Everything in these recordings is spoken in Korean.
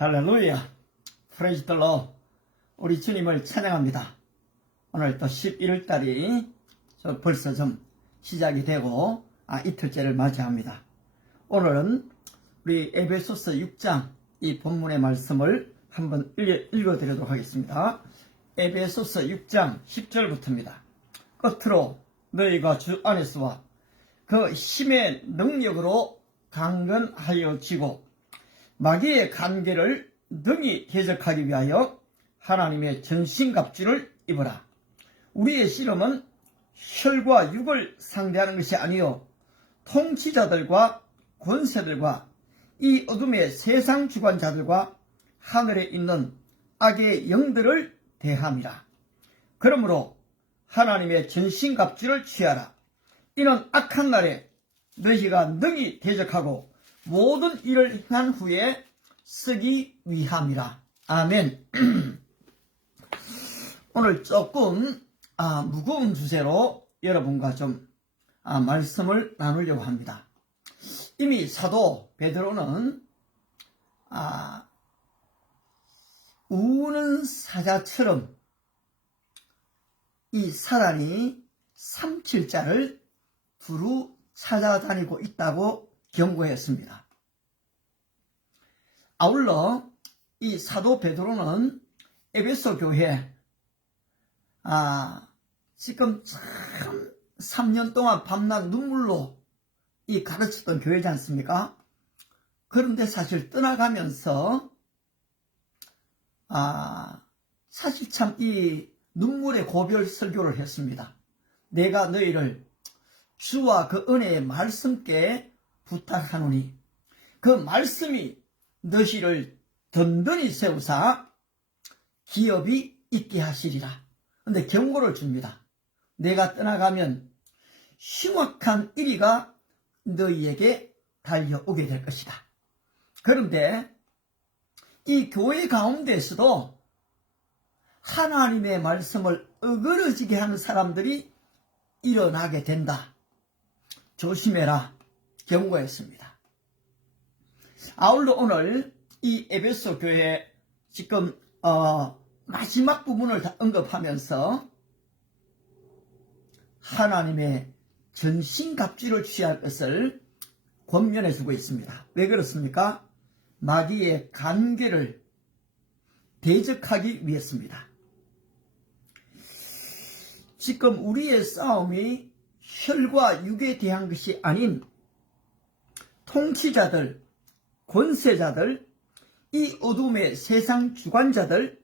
할렐루야, 프레이즈 더 로. 우리 주님을 찬양합니다. 오늘 또 11월달이 벌써 좀 시작이 되고 이틀째를 맞이합니다. 오늘은 우리 에베소서 6장 이 본문의 말씀을 한번 읽어드리도록 하겠습니다. 에베소서 6장 10절부터입니다. 끝으로 너희가 주 안에서와 그 힘의 능력으로 강건하여지고 마귀의 관계를 능히 대적하기 위하여 하나님의 전신갑주를 입어라. 우리의 씨름은 혈과 육을 상대하는 것이 아니요 통치자들과 권세들과 이 어둠의 세상 주관자들과 하늘에 있는 악의 영들을 대함이라. 그러므로 하나님의 전신갑주를 취하라. 이는 악한 날에 너희가 능히 대적하고 모든 일을 행한 후에 쓰기 위함이라. 아멘. 오늘 조금 무거운 주제로 여러분과 좀 말씀을 나누려고 합니다. 이미 사도 베드로는 우는 사자처럼 이 사단이 삼킬자를 두루 찾아다니고 있다고 경고했습니다. 아울러 이 사도 베드로는 에베소 교회 지금 참 3년 동안 밤낮 눈물로 이 가르쳤던 교회지 않습니까? 그런데 사실 떠나가면서 사실 참 이 눈물의 고별 설교를 했습니다. 내가 너희를 주와 그 은혜의 말씀께 부탁하노니 그 말씀이 너희를 든든히 세우사 기업이 있게 하시리라. 근데 경고를 줍니다. 내가 떠나가면 흉악한 이리가 너희에게 달려오게 될 것이다. 그런데 이 교회 가운데에서도 하나님의 말씀을 어그러지게 하는 사람들이 일어나게 된다. 조심해라. 경고했습니다. 아울러 오늘 이 에베소 교회 지금 마지막 부분을 다 언급하면서 하나님의 전신갑주를 취할 것을 권면해 주고 있습니다. 왜 그렇습니까? 마귀의 관계를 대적하기 위해서입니다. 지금 우리의 싸움이 혈과 육에 대한 것이 아닌 통치자들, 권세자들, 이 어둠의 세상 주관자들,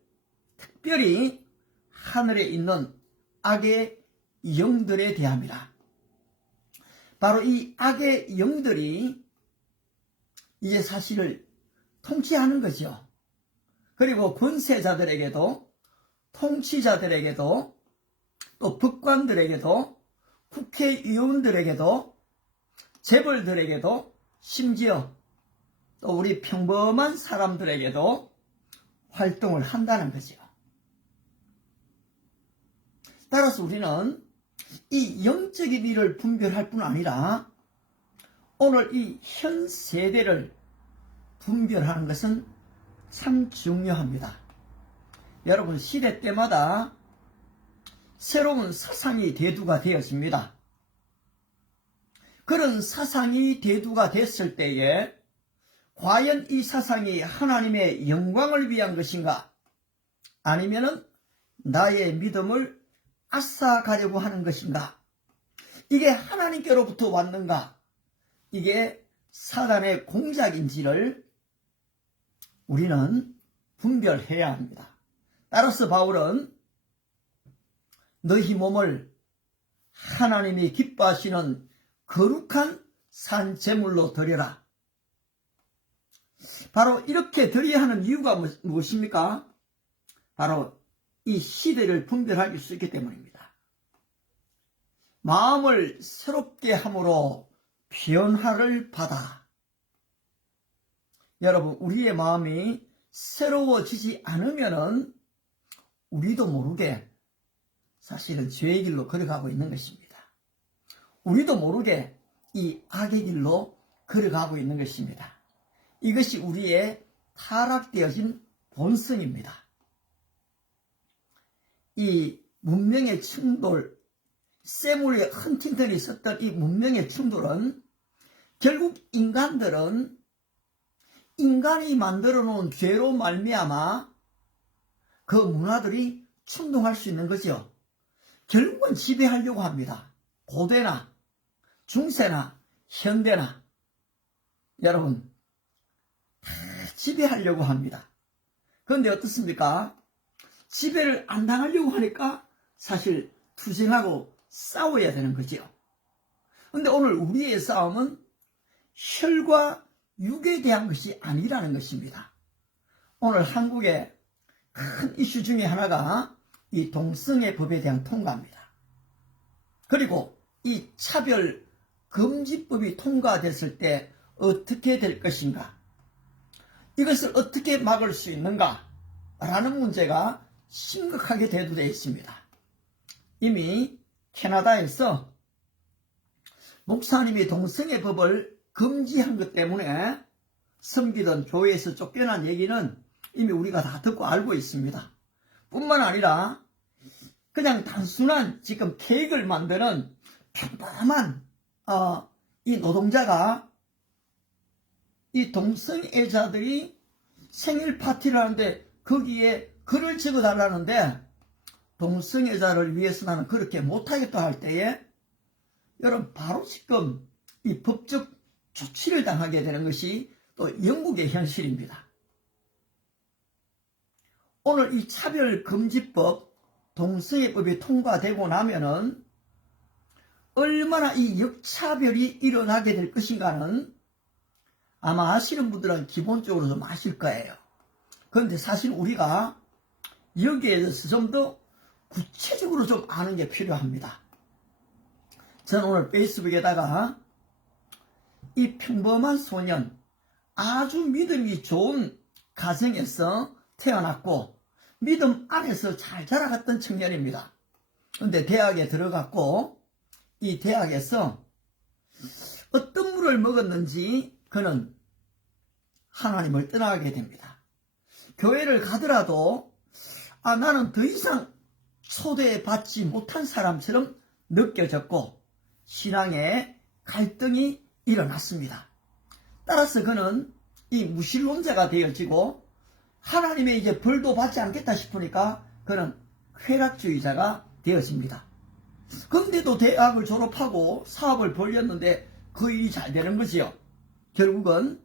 특별히 하늘에 있는 악의 영들에 대함이라. 바로 이 악의 영들이 이제 사실을 통치하는 거죠. 그리고 권세자들에게도, 통치자들에게도, 또 법관들에게도, 국회의원들에게도, 재벌들에게도, 심지어 또 우리 평범한 사람들에게도 활동을 한다는 거죠. 따라서 우리는 이 영적인 일을 분별할 뿐 아니라 오늘 이 현 세대를 분별하는 것은 참 중요합니다. 여러분, 시대 때마다 새로운 사상이 대두가 되어집니다. 그런 사상이 대두가 됐을 때에 과연 이 사상이 하나님의 영광을 위한 것인가? 아니면은 나의 믿음을 앗아가려고 하는 것인가? 이게 하나님께로부터 왔는가? 이게 사단의 공작인지를 우리는 분별해야 합니다. 따라서 바울은 너희 몸을 하나님이 기뻐하시는 거룩한 산 제물로 드려라. 바로 이렇게 드려야 하는 이유가 무엇입니까? 바로 이 시대를 분별할 수 있기 때문입니다. 마음을 새롭게 함으로 변화를 받아. 여러분, 우리의 마음이 새로워지지 않으면은 우리도 모르게 사실은 죄의 길로 걸어가고 있는 것입니다. 우리도 모르게 이 악의 길로 걸어가고 있는 것입니다. 이것이 우리의 타락되어진 본성입니다. 이 문명의 충돌, 세물의 헌팅턴이 있었던 이 문명의 충돌은 결국 인간들은 인간이 만들어 놓은 죄로 말미암아 그 문화들이 충동할 수 있는 거죠. 결국은 지배하려고 합니다. 고대나 중세나 현대나 여러분 다 지배하려고 합니다. 그런데 어떻습니까? 지배를 안 당하려고 하니까 사실 투쟁하고 싸워야 되는 거죠. 그런데 오늘 우리의 싸움은 혈과 육에 대한 것이 아니라는 것입니다. 오늘 한국의 큰 이슈 중에 하나가 이 동성애 법에 대한 통과입니다. 그리고 이 차별 금지법이 통과됐을 때 어떻게 될 것인가, 이것을 어떻게 막을 수 있는가 라는 문제가 심각하게 대두되어 있습니다. 이미 캐나다에서 목사님이 동성애 법을 금지한 것 때문에 섬기던 교회에서 쫓겨난 얘기는 이미 우리가 다 듣고 알고 있습니다. 뿐만 아니라 그냥 단순한 지금 케이크를 만드는 평범한 이 노동자가 이 동성애자들이 생일 파티를 하는데 거기에 글을 적어달라는데 동성애자를 위해서 나는 그렇게 못하겠다 할 때에 여러분 바로 지금 이 법적 조치를 당하게 되는 것이 또 영국의 현실입니다. 오늘 이 차별금지법, 동성애법이 통과되고 나면은 얼마나 이 역차별이 일어나게 될 것인가는 아마 아시는 분들은 기본적으로 좀 아실 거예요. 그런데 사실 우리가 여기에 대해서 좀 더 구체적으로 좀 아는 게 필요합니다. 저는 오늘 페이스북에다가 이 평범한 소년, 아주 믿음이 좋은 가정에서 태어났고 믿음 안에서 잘 자라갔던 청년입니다. 그런데 대학에 들어갔고 이 대학에서 어떤 물을 먹었는지 그는 하나님을 떠나게 됩니다. 교회를 가더라도 나는 더 이상 초대받지 못한 사람처럼 느껴졌고 신앙에 갈등이 일어났습니다. 따라서 그는 이 무신론자가 되어지고 하나님의 이제 벌도 받지 않겠다 싶으니까 그는 쾌락주의자가 되어집니다. 그런데도 대학을 졸업하고 사업을 벌였는데 그 일이 잘 되는 거지요. 결국은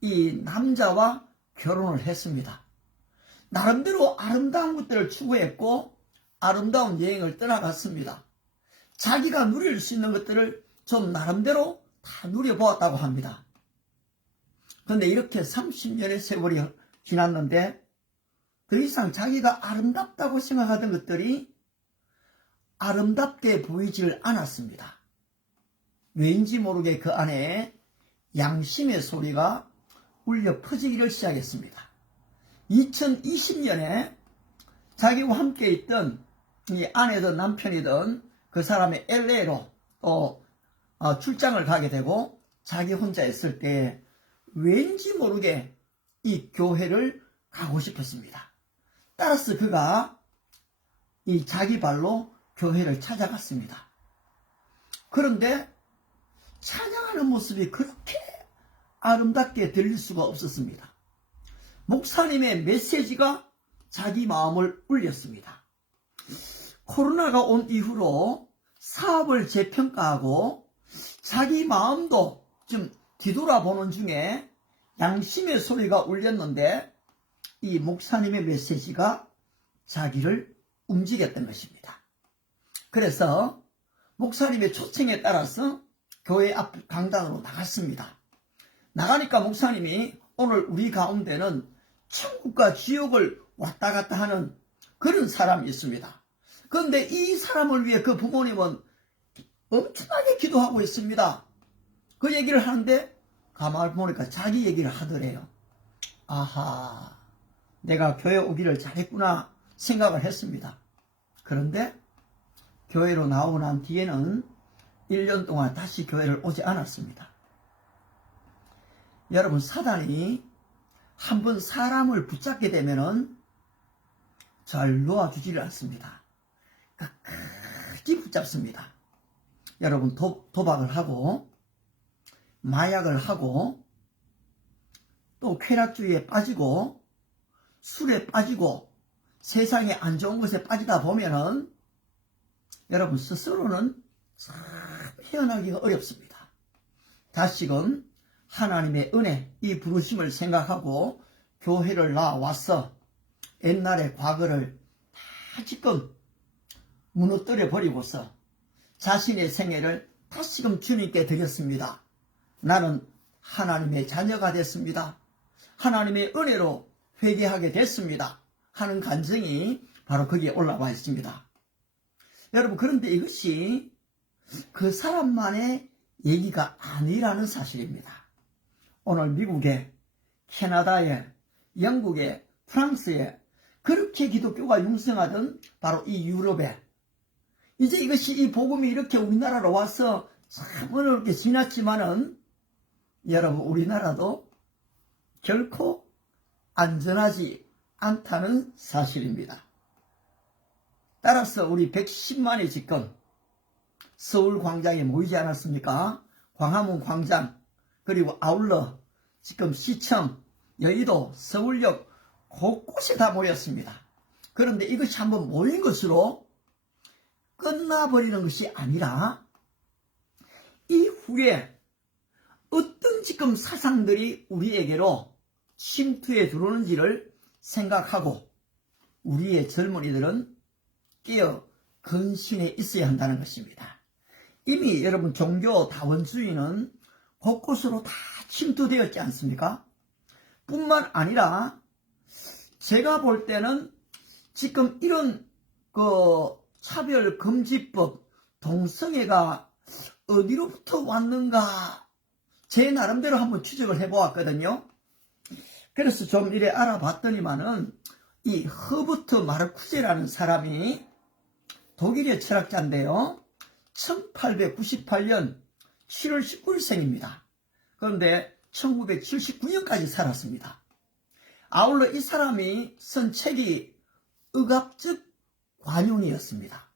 이 남자와 결혼을 했습니다. 나름대로 아름다운 것들을 추구했고 아름다운 여행을 떠나갔습니다. 자기가 누릴 수 있는 것들을 좀 나름대로 다 누려보았다고 합니다. 그런데 이렇게 30년의 세월이 지났는데 더 이상 자기가 아름답다고 생각하던 것들이 아름답게 보이질 않았습니다. 왜인지 모르게 그 안에 양심의 소리가 울려 퍼지기를 시작했습니다. 2020년에 자기와 함께 있던 이 아내든 남편이든 그 사람의 LA로 또 출장을 가게 되고 자기 혼자 있을 때 왠지 모르게 이 교회를 가고 싶었습니다. 따라서 그가 이 자기 발로 교회를 찾아갔습니다. 그런데 찬양하는 모습이 그렇게 아름답게 들릴 수가 없었습니다. 목사님의 메시지가 자기 마음을 울렸습니다. 코로나가 온 이후로 사업을 재평가하고 자기 마음도 좀 뒤돌아보는 중에 양심의 소리가 울렸는데 이 목사님의 메시지가 자기를 움직였던 것입니다. 그래서 목사님의 초청에 따라서 교회 앞 강단으로 나갔습니다. 나가니까 목사님이 오늘 우리 가운데는 천국과 지옥을 왔다 갔다 하는 그런 사람이 있습니다. 그런데 이 사람을 위해 그 부모님은 엄청나게 기도하고 있습니다. 그 얘기를 하는데 가만히 보니까 자기 얘기를 하더래요. 아하, 내가 교회 오기를 잘했구나 생각을 했습니다. 그런데 교회로 나오고 난 뒤에는 1년 동안 다시 교회를 오지 않았습니다. 여러분, 사단이 한번 사람을 붙잡게 되면은 잘 놓아주지를 않습니다. 끝까지 붙잡습니다. 여러분, 도박을 하고 마약을 하고 또 쾌락주의에 빠지고 술에 빠지고 세상에 안 좋은 것에 빠지다 보면은 여러분 스스로는 참 헤어나기가 어렵습니다. 다시금 하나님의 은혜, 이 부르심을 생각하고 교회를 나와서 옛날의 과거를 다 지금 무너뜨려 버리고서 자신의 생애를 다시금 주님께 드렸습니다. 나는 하나님의 자녀가 됐습니다. 하나님의 은혜로 회개하게 됐습니다. 하는 간증이 바로 거기에 올라와 있습니다. 여러분, 그런데 이것이 그 사람만의 얘기가 아니라는 사실입니다. 오늘 미국에, 캐나다에, 영국에, 프랑스에 그렇게 기독교가 융성하던 바로 이 유럽에 이제 이것이 이 복음이 이렇게 우리나라로 와서 참 어렵게 지났지만은 여러분, 우리나라도 결코 안전하지 않다는 사실입니다. 따라서 우리 110만이 지금 서울 광장에 모이지 않았습니까? 광화문 광장, 그리고 아울러, 지금 시청, 여의도, 서울역 곳곳에 다 모였습니다. 그런데 이것이 한번 모인 것으로 끝나버리는 것이 아니라 이후에 어떤 지금 사상들이 우리에게로 침투해 들어오는지를 생각하고 우리의 젊은이들은 깨어 근신해 있어야 한다는 것입니다. 이미 여러분 종교 다원주의는 곳곳으로 다 침투되었지 않습니까? 뿐만 아니라 제가 볼 때는 지금 이런 차별금지법, 동성애가 어디로부터 왔는가 제 나름대로 한번 추적을 해보았거든요. 그래서 좀 이래 알아봤더니만은 이 허버트 마르쿠제라는 사람이 독일의 철학자인데요. 1898년 7월 19일생입니다. 그런데 1979년까지 살았습니다. 아울러 이 사람이 쓴 책이 의학적 관용이었습니다.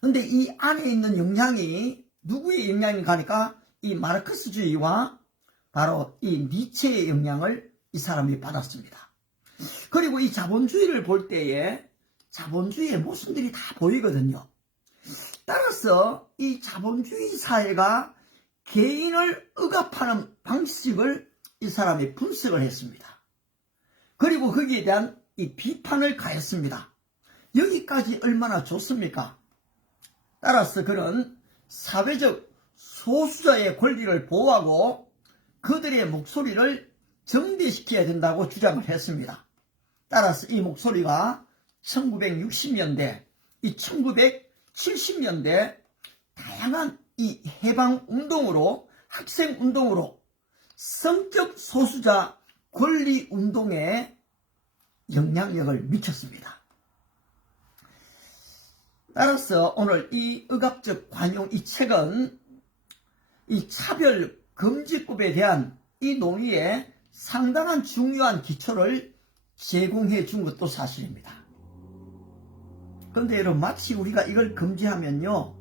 그런데 이 안에 있는 영향이 누구의 영향인가 하니까 이 마르크스주의와 바로 이 니체의 영향을 이 사람이 받았습니다. 그리고 이 자본주의를 볼 때에 자본주의의 모순들이 다 보이거든요. 따라서 이 자본주의 사회가 개인을 억압하는 방식을 이 사람이 분석을 했습니다. 그리고 거기에 대한 이 비판을 가했습니다. 여기까지 얼마나 좋습니까? 따라서 그는 사회적 소수자의 권리를 보호하고 그들의 목소리를 정대시켜야 된다고 주장을 했습니다. 따라서 이 목소리가 1960년대, 이 1970년대 다양한 이 해방운동으로, 학생운동으로 성적 소수자 권리운동에 영향력을 미쳤습니다. 따라서 오늘 이 의학적 관용 이 책은 이 차별금지법에 대한 이 논의에 상당한 중요한 기초를 제공해 준 것도 사실입니다. 그런데 여러분, 마치 우리가 이걸 금지하면요,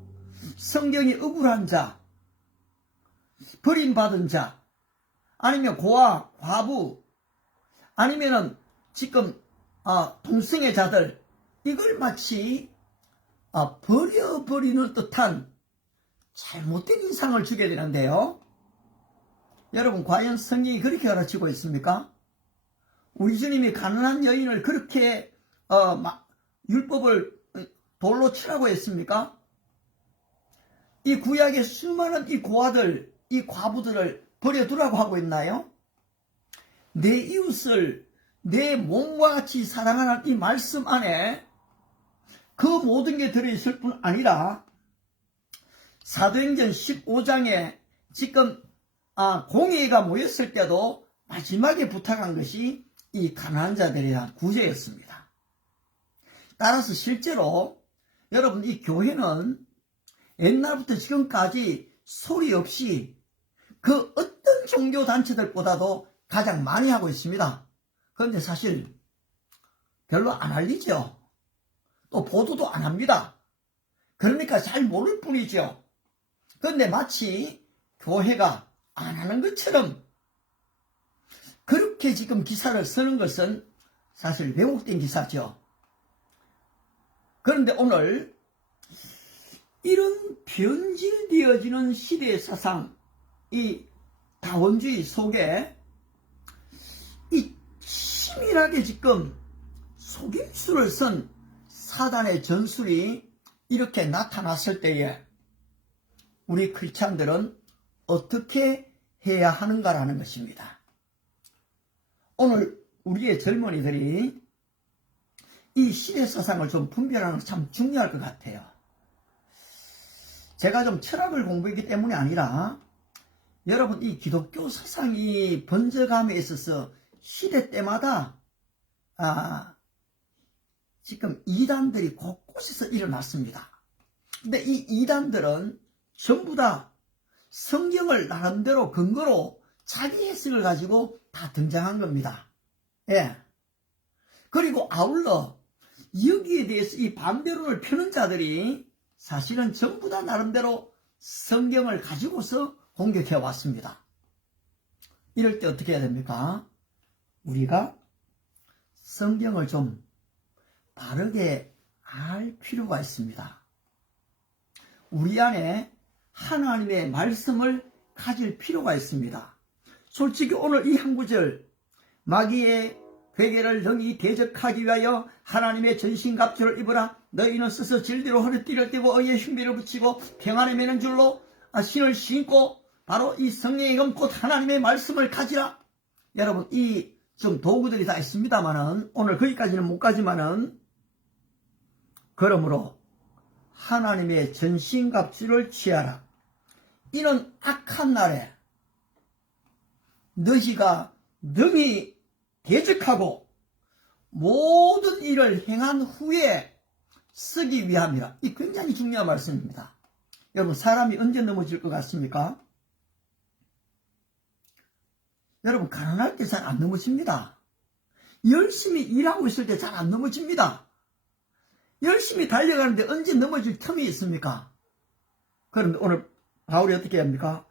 성경이 억울한 자, 버림받은 자, 아니면 고아, 과부, 아니면은 지금 동성애자들, 이걸 마치 버려버리는 듯한 잘못된 인상을 주게 되는데요. 여러분, 과연 성경이 그렇게 가르치고 있습니까? 우리 주님이 가난한 여인을 그렇게 율법을 돌로 치라고 했습니까? 이 구약의 수많은 이 고아들, 이 과부들을 버려두라고 하고 있나요? 내 이웃을 내 몸과 같이 사랑하는 이 말씀 안에 그 모든 게 들어있을 뿐 아니라 사도행전 15장에 지금 공의회가 모였을 때도 마지막에 부탁한 것이 이 가난한 자들에 대한 구제였습니다. 따라서 실제로 여러분, 이 교회는 옛날부터 지금까지 소리 없이 그 어떤 종교단체들보다도 가장 많이 하고 있습니다. 그런데 사실 별로 안 알리죠. 또 보도도 안 합니다. 그러니까 잘 모를 뿐이죠. 그런데 마치 교회가 안 하는 것처럼 그렇게 지금 기사를 쓰는 것은 사실 왜곡된 기사죠. 그런데 오늘 이런 변질되어지는 시대의 사상, 이 다원주의 속에 이 치밀하게 지금 속임수를 쓴 사단의 전술이 이렇게 나타났을 때에 우리 크리스찬들은 어떻게 해야 하는가라는 것입니다. 오늘 우리의 젊은이들이 이 시대 사상을 좀 분별하는 게 참 중요할 것 같아요. 제가 좀 철학을 공부했기 때문이 아니라 여러분 이 기독교 사상이 번져감에 있어서 시대 때마다 지금 이단들이 곳곳에서 일어났습니다. 근데 이 이단들은 전부 다 성경을 나름대로 근거로 자기 해석을 가지고 다 등장한 겁니다. 예. 그리고 아울러 여기에 대해서 이 반대론을 펴는 자들이 사실은 전부 다 나름대로 성경을 가지고서 공격해 왔습니다. 이럴 때 어떻게 해야 됩니까? 우리가 성경을 좀 바르게 알 필요가 있습니다. 우리 안에 하나님의 말씀을 가질 필요가 있습니다. 솔직히 오늘 이 한 구절, 마귀의 회개를 능히 대적하기 위하여 하나님의 전신갑주를 입으라. 너희는 스스로 질대로 허리띠를 떼고 의의 흉비를 붙이고 평안의 매는 줄로 신을 신고 바로 이 성령의 검 곧 하나님의 말씀을 가지라. 여러분 이 좀 도구들이 다 있습니다만은 오늘 거기까지는 못 가지만은 그러므로 하나님의 전신갑주를 취하라. 이는 악한 날에 너희가 능히 대적하고 모든 일을 행한 후에 쓰기 위함이라. 이 굉장히 중요한 말씀입니다. 여러분 사람이 언제 넘어질 것 같습니까? 여러분 가난할 때 잘 안 넘어집니다. 열심히 일하고 있을 때 잘 안 넘어집니다. 열심히 달려가는데 언제 넘어질 틈이 있습니까? 그런데 오늘 바울이 어떻게 합니까?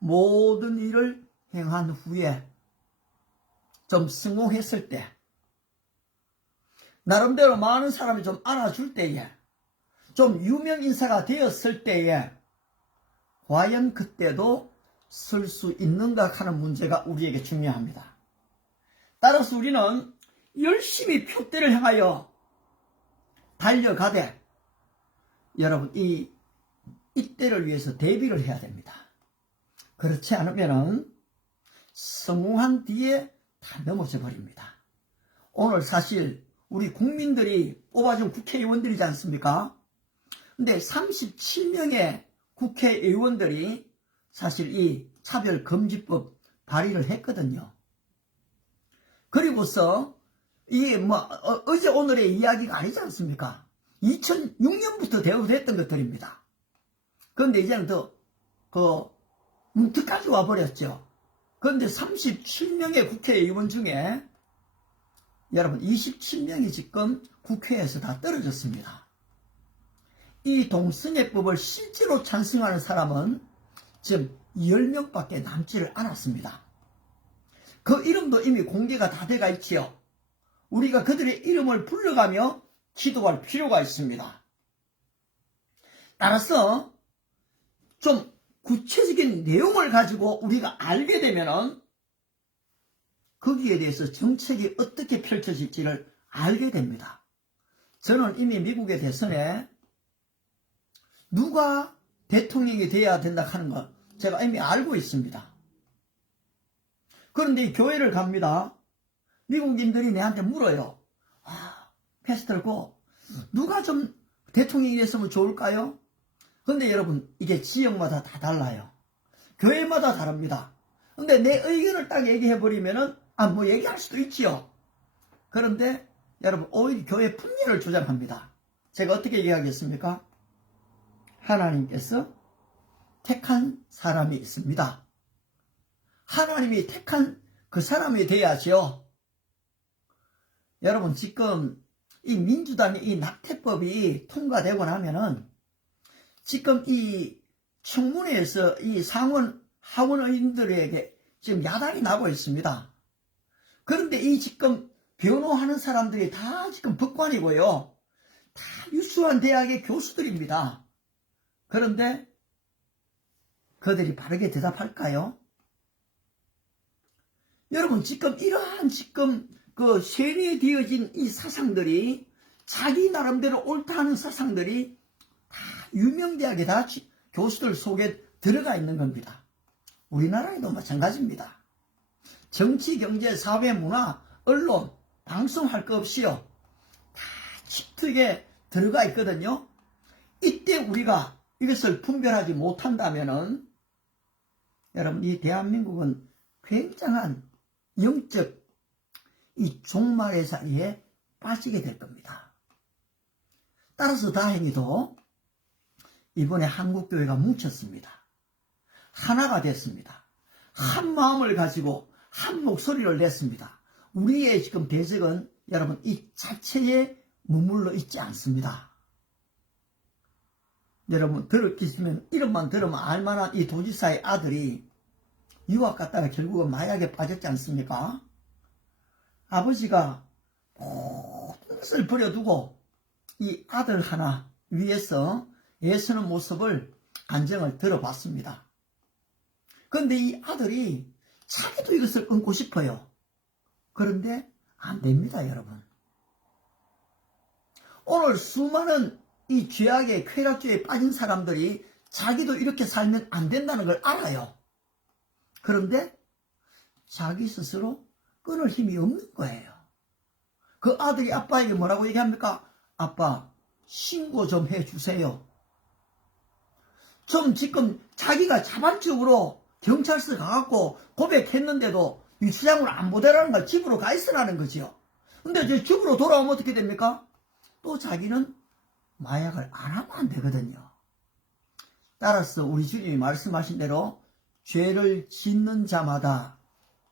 모든 일을 행한 후에 좀 성공했을 때 나름대로 많은 사람이 좀 안아줄 때에 좀 유명 인사가 되었을 때에 과연 그때도 쓸 수 있는가 하는 문제가 우리에게 중요합니다. 따라서 우리는 열심히 표대를 향하여 달려가되 여러분 이때를 위해서 대비를 해야 됩니다. 그렇지 않으면 성공한 뒤에 다 넘어져 버립니다. 오늘 사실 우리 국민들이 뽑아준 국회의원들이지 않습니까? 근데 37명의 국회의원들이 사실 이 차별금지법 발의를 했거든요. 그리고서 이게 어제 오늘의 이야기가 아니지 않습니까? 2006년부터 대우됐던 것들입니다. 그런데 이제는 문턱까지 와버렸죠. 그런데 37명의 국회의원 중에 여러분 27명이 지금 국회에서 다 떨어졌습니다. 이 동성애법을 실제로 찬성하는 사람은 지금 10명밖에 남지를 않았습니다. 그 이름도 이미 공개가 다 돼가 있지요. 우리가 그들의 이름을 불러가며 기도할 필요가 있습니다. 따라서 좀 구체적인 내용을 가지고 우리가 알게 되면은 거기에 대해서 정책이 어떻게 펼쳐질지를 알게 됩니다. 저는 이미 미국의 대선에 누가 대통령이 돼야 된다 하는 걸 제가 이미 알고 있습니다. 그런데 이 교회를 갑니다. 미국인들이 내한테 물어요. 패스터고 누가 좀 대통령이 됐으면 좋을까요? 그런데 여러분 이게 지역마다 다 달라요. 교회마다 다릅니다. 근데 내 의견을 딱 얘기해버리면은 얘기할 수도 있지요. 그런데 여러분 오히려 교회 분열을 주장합니다. 제가 어떻게 얘기하겠습니까? 하나님께서 택한 사람이 있습니다. 하나님이 택한 그 사람이 돼야죠. 여러분, 지금 이 민주당의 이 낙태법이 통과되고 나면은 지금 이 청문회에서 이 상원, 하원 의원들에게 지금 야단이 나고 있습니다. 그런데 이 지금 변호하는 사람들이 다 지금 법관이고요. 다 유수한 대학의 교수들입니다. 그런데 그들이 바르게 대답할까요? 여러분, 지금 이러한 지금 그 세뇌되어진 이 사상들이 자기 나름대로 옳다는 사상들이 다 유명대학에 다 교수들 속에 들어가 있는 겁니다. 우리나라에도 마찬가지입니다. 정치, 경제, 사회, 문화, 언론, 방송할 것 없이요. 다 짙게 들어가 있거든요. 이때 우리가 이것을 분별하지 못한다면은 여러분, 이 대한민국은 굉장한 영적 이 종말의 사이에 빠지게 될 겁니다. 따라서 다행히도 이번에 한국교회가 뭉쳤습니다. 하나가 됐습니다. 한 마음을 가지고 한 목소리를 냈습니다. 우리의 지금 대적은 여러분 이 자체에 머물러 있지 않습니다. 여러분 들으시면 이름만 들으면 알만한 이 도지사의 아들이 유학 갔다가 결국은 마약에 빠졌지 않습니까? 아버지가 모든 것을 버려두고 이 아들 하나 위해서 애쓰는 모습을 간증을 들어봤습니다. 그런데 이 아들이 자기도 이것을 끊고 싶어요. 그런데 안 됩니다, 여러분. 오늘 수많은 이 죄악의 쾌락죄에 빠진 사람들이 자기도 이렇게 살면 안 된다는 걸 알아요. 그런데 자기 스스로 끊을 힘이 없는 거예요. 그 아들이 아빠에게 뭐라고 얘기합니까? 아빠, 신고 좀 해주세요. 좀 지금 자기가 자발적으로 경찰서 가갖고 고백했는데도 유치장으로 안 보내라는 걸 집으로 가 있으라는 거지요. 근데 이제 집으로 돌아오면 어떻게 됩니까? 또 자기는 마약을 안 하면 안 되거든요. 따라서 우리 주님이 말씀하신 대로 죄를 짓는 자마다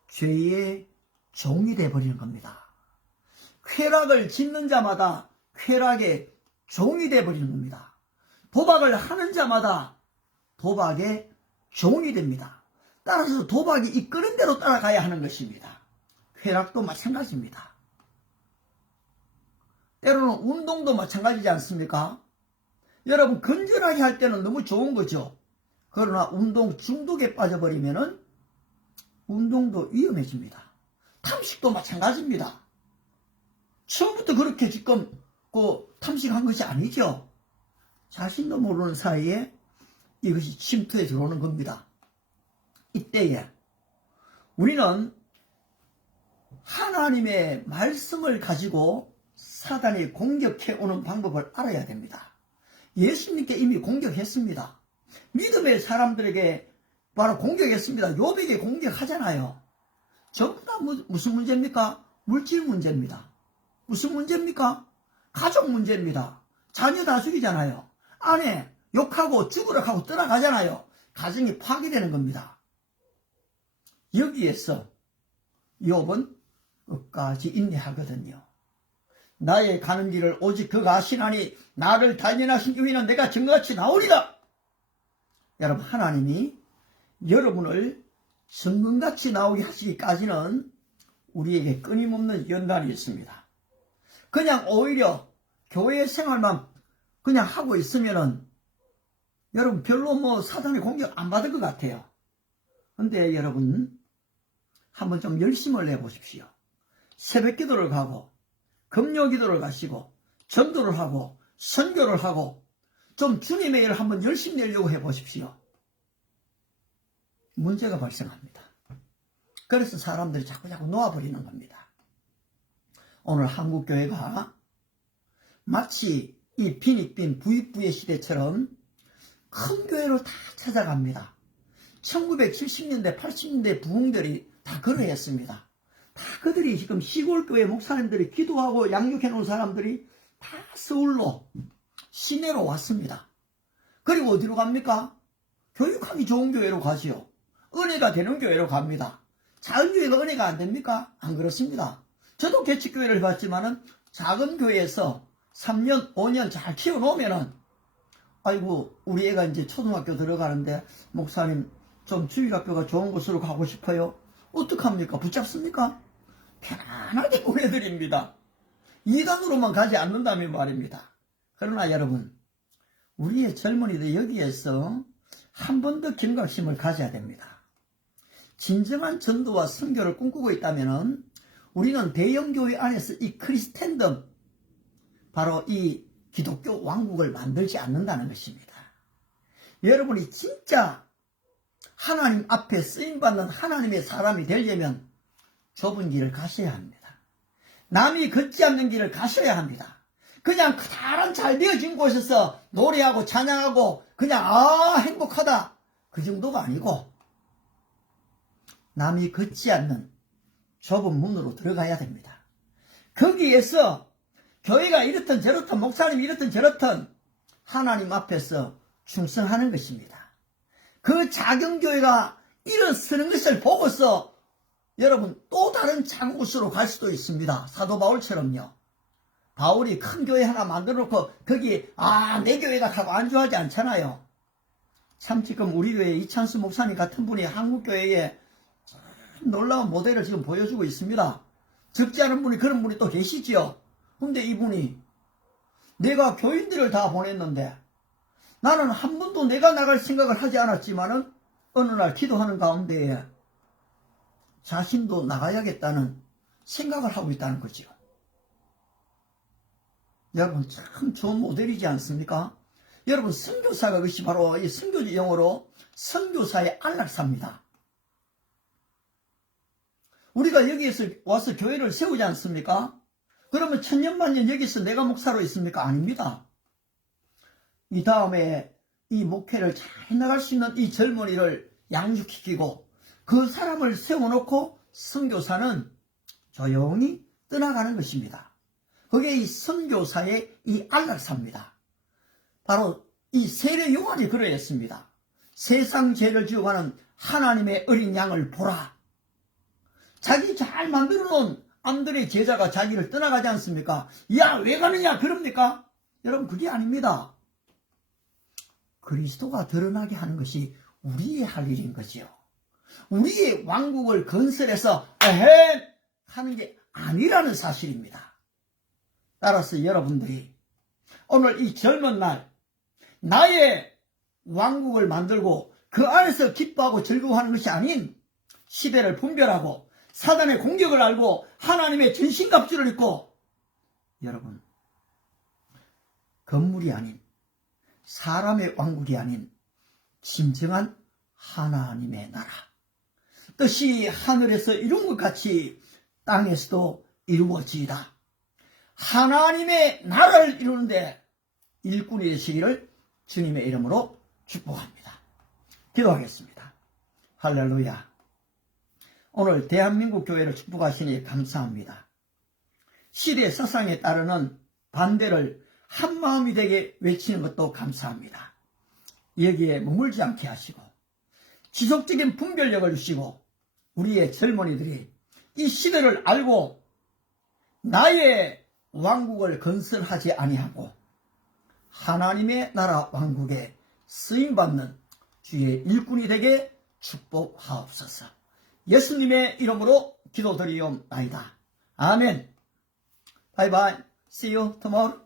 죄의 종이 되어버리는 겁니다. 쾌락을 짓는 자마다 쾌락의 종이 되어버리는 겁니다. 도박을 하는 자마다 도박의 종이 됩니다. 따라서 도박이 이끄는 대로 따라가야 하는 것입니다. 쾌락도 마찬가지입니다. 때로는 운동도 마찬가지지 않습니까? 여러분 건전하게 할 때는 너무 좋은 거죠. 그러나 운동 중독에 빠져버리면은 운동도 위험해집니다. 탐식도 마찬가지입니다. 처음부터 그렇게 지금 탐식한 것이 아니죠. 자신도 모르는 사이에 이것이 침투해 들어오는 겁니다. 이때에 우리는 하나님의 말씀을 가지고 사단이 공격해 오는 방법을 알아야 됩니다. 예수님께 이미 공격했습니다. 믿음의 사람들에게 바로 공격했습니다. 욥에게 공격하잖아요. 전부 다 무슨 문제입니까? 물질 문제입니다. 무슨 문제입니까? 가족 문제입니다. 자녀 다스리잖아요. 아내 욕하고 죽으라 하고 떠나가잖아요. 가정이 파괴되는 겁니다. 여기에서 욥은 끝까지 인내하거든요. 나의 가는 길을 오직 그가 아시나니 나를 단련하신 이유는 내가 증거같이 나오리라. 여러분 하나님이 여러분을 성금같이 나오게 하시기까지는 우리에게 끊임없는 연단이 있습니다. 그냥 오히려 교회 생활만 그냥 하고 있으면은 여러분 별로 사단의 공격 안 받을 것 같아요. 근데 여러분 한번 좀 열심을 내보십시오. 새벽 기도를 가고 금요 기도를 가시고 전도를 하고 선교를 하고 좀 주님의 일을 한번 열심히 내려고 해보십시오. 문제가 발생합니다. 그래서 사람들이 자꾸 놓아버리는 겁니다. 오늘 한국교회가 마치 이 빈익빈 부익부의 시대처럼 큰 교회로 다 찾아갑니다. 1970년대 80년대 부흥들이 다 그러했습니다. 다 그들이 지금 시골교회 목사님들이 기도하고 양육해 놓은 사람들이 다 서울로 시내로 왔습니다. 그리고 어디로 갑니까? 교육하기 좋은 교회로 가지요. 은혜가 되는 교회로 갑니다. 작은 교회가 은혜가 안 됩니까? 안 그렇습니다. 저도 개척교회를 해봤지만은 작은 교회에서 3년, 5년 잘 키워놓으면은 아이고 우리 애가 이제 초등학교 들어가는데 목사님 좀 주일학교가 좋은 곳으로 가고 싶어요. 어떡합니까? 붙잡습니까? 편안하게 보내드립니다. 이단으로만 가지 않는다면 말입니다. 그러나 여러분 우리의 젊은이들 여기에서 한 번 더 경각심을 가져야 됩니다. 진정한 전도와 선교를 꿈꾸고 있다면 우리는 대형교회 안에서 이 크리스텐덤 바로 이 기독교 왕국을 만들지 않는다는 것입니다. 여러분이 진짜 하나님 앞에 쓰임받는 하나님의 사람이 되려면 좁은 길을 가셔야 합니다. 남이 걷지 않는 길을 가셔야 합니다. 그냥 커다란 잘 되어진 곳에서 노래하고 찬양하고 그냥 행복하다 그 정도가 아니고 남이 걷지 않는 좁은 문으로 들어가야 됩니다. 거기에서 교회가 이렇든 저렇든 목사님이 이렇든 저렇든 하나님 앞에서 충성하는 것입니다. 그 작은 교회가 일어서는 것을 보고서 여러분 또 다른 작은 곳으로 갈 수도 있습니다. 사도 바울처럼요. 바울이 큰 교회 하나 만들어 놓고 거기 내 교회가 하고 안주하지 않잖아요. 참 지금 우리 교회 이찬수 목사님 같은 분이 한국교회에 놀라운 모델을 지금 보여주고 있습니다. 적지 않은 분이 그런 분이 또 계시지요. 근데 이분이 내가 교인들을 다 보냈는데 나는 한 번도 내가 나갈 생각을 하지 않았지만은 어느 날 기도하는 가운데에 자신도 나가야겠다는 생각을 하고 있다는 거지요. 여러분 참 좋은 모델이지 않습니까? 여러분 선교사가 그것이 바로 이 선교지 용어로 선교사의 안락사입니다. 우리가 여기에서 와서 교회를 세우지 않습니까? 그러면 천년만년 여기서 내가 목사로 있습니까? 아닙니다. 이 다음에 이 목회를 잘 해나갈 수 있는 이 젊은이를 양육시키고 그 사람을 세워놓고 선교사는 조용히 떠나가는 것입니다. 그게 이 선교사의 이 안락사입니다. 바로 이 세례 요한이 그러했습니다. 세상 죄를 지어가는 하나님의 어린 양을 보라. 자기 잘 만들어 놓은 암들의 제자가 자기를 떠나가지 않습니까? 야, 왜 가느냐 그럽니까? 여러분 그게 아닙니다. 그리스도가 드러나게 하는 것이 우리의 할 일인 거지요. 우리의 왕국을 건설해서 하는 게 아니라는 사실입니다. 따라서 여러분들이 오늘 이 젊은 날 나의 왕국을 만들고 그 안에서 기뻐하고 즐거워하는 것이 아닌 시대를 분별하고 사단의 공격을 알고 하나님의 전신갑주를 입고 여러분 건물이 아닌 사람의 왕국이 아닌 진정한 하나님의 나라 뜻이 하늘에서 이룬 것 같이 땅에서도 이루어지이다. 하나님의 나라를 이루는데 일꾼이 되시기를 주님의 이름으로 축복합니다. 기도하겠습니다. 할렐루야. 오늘 대한민국 교회를 축복하시니 감사합니다. 시대 사상에 따르는 반대를 한마음이 되게 외치는 것도 감사합니다. 여기에 머물지 않게 하시고 지속적인 분별력을 주시고 우리의 젊은이들이 이 시대를 알고 나의 왕국을 건설하지 아니하고 하나님의 나라 왕국에 쓰임받는 주의 일꾼이 되게 축복하옵소서. 예수님의 이름으로 기도드리옵나이다. 아멘. 바이바이. See you tomorrow.